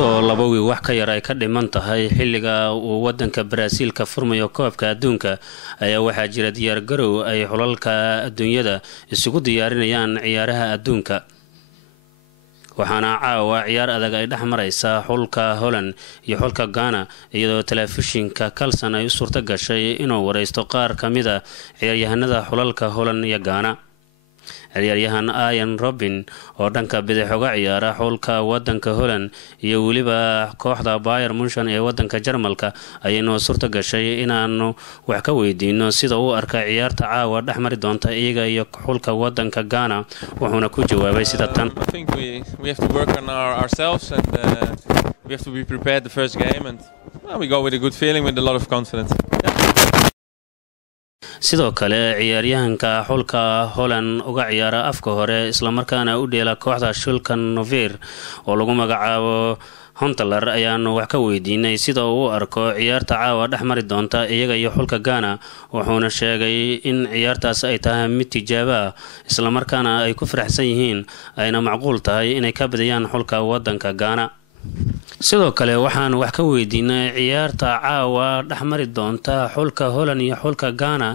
iyadoo laba wiil wax ka yar ay ka dhiman tahay xilliga uu wadanka Brazil ka furmayo koobka adduunka ayaa waxaa jira diyaar garow ay xulalka adduunyada isugu diyaarinayaan ciyaaraha adduunka waxaana caawa ciyaar adag ay dhex maraysaa xulka Holland iyo xulka Ghana iyadoo telefishinka Carlson ay u suurta gashay inuu wareysto qaar kamida ciyaaryahanada xulalka Holland iyo Ghana ciyaaryahan Ian Robin oo dhanka bidix uga ciyaara xulka wadanka Holland iyo waliba kooxda Bayern Munich ee wadanka Jarmalka ayayna suurta gashay inaanu wax ka weydiino sida uu arka ciyaarta caawa dhexmari doonta iyaga iyo xulka wadanka Ghana wuxuuna ku jawaabay sida tan I think we have to work on ourselves and we have to be prepared the first game and we go with a good feeling with a lot of confidence. sidoo kale ciyaaryahanka xulka Holland uga ciyaara afka hore isla markaana u dheela kooxda Schalke 04 oo lagu magacaabo Huntelaar ayaanu wax ka weydiinay sida uu arko ciyaarta caawa dhexmari doonta iyaga iyo xulka Ghana wuxuuna sheegay in ciyaartaas ay tahay mid tijaabo ah isla markaana ay ku faraxsan yihiin ayna macquul tahay inay ka badiyaan xulka wadanka Ghana sidoo kale waxaan wax ka weydiinay ciyaarta caawa dhexmari doonta xulka Holland iyo xulka Ghana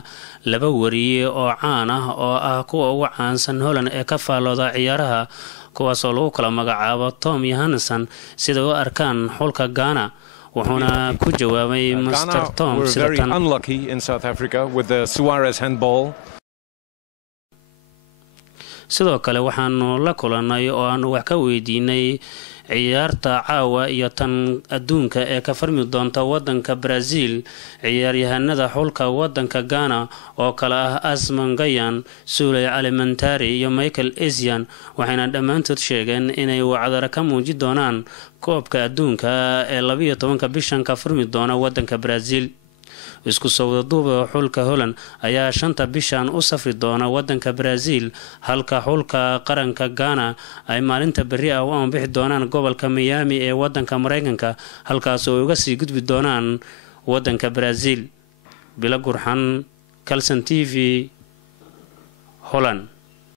laba wariye oo caan ah oo ah kuwa ugu caansan Holland ee ka faalooda ciyaaraha kuwaas oo lagu kala magacaabo Tom Johansson sida uu arkaan xulka Ghana wuxuuna ku jawaabay Mr Tom sida tan unlucky in South Africa with the Suarez handball sidoo kale waxaanu la kulanay oo aanu wax ka weydiinay ciyaarta caawa iyo tan adduunka ee ka farmi doonta wadanka Brazil ciyaaryahanada xulka wadanka Ghana oo kala ah Asman Gyan, Suley Alimentari iyo Michael Essien waxayna dhamaantood sheegeen inay wacdara ka muujin doonaan koobka adduunka ee 12 bishan ka farmi doona wadanka Brazil isku soo wadaduuba xulka Holland ayaa 5 bishan u safri doona wadanka Brazil halka xulka qaranka Ghana ay maalinta bari ah u bixi doonaan gobolka Miami ee wadanka Mareykanka halkaas oo uga sii gudbi doonaan wadanka Brazil bila gurxan Carlson TV Holland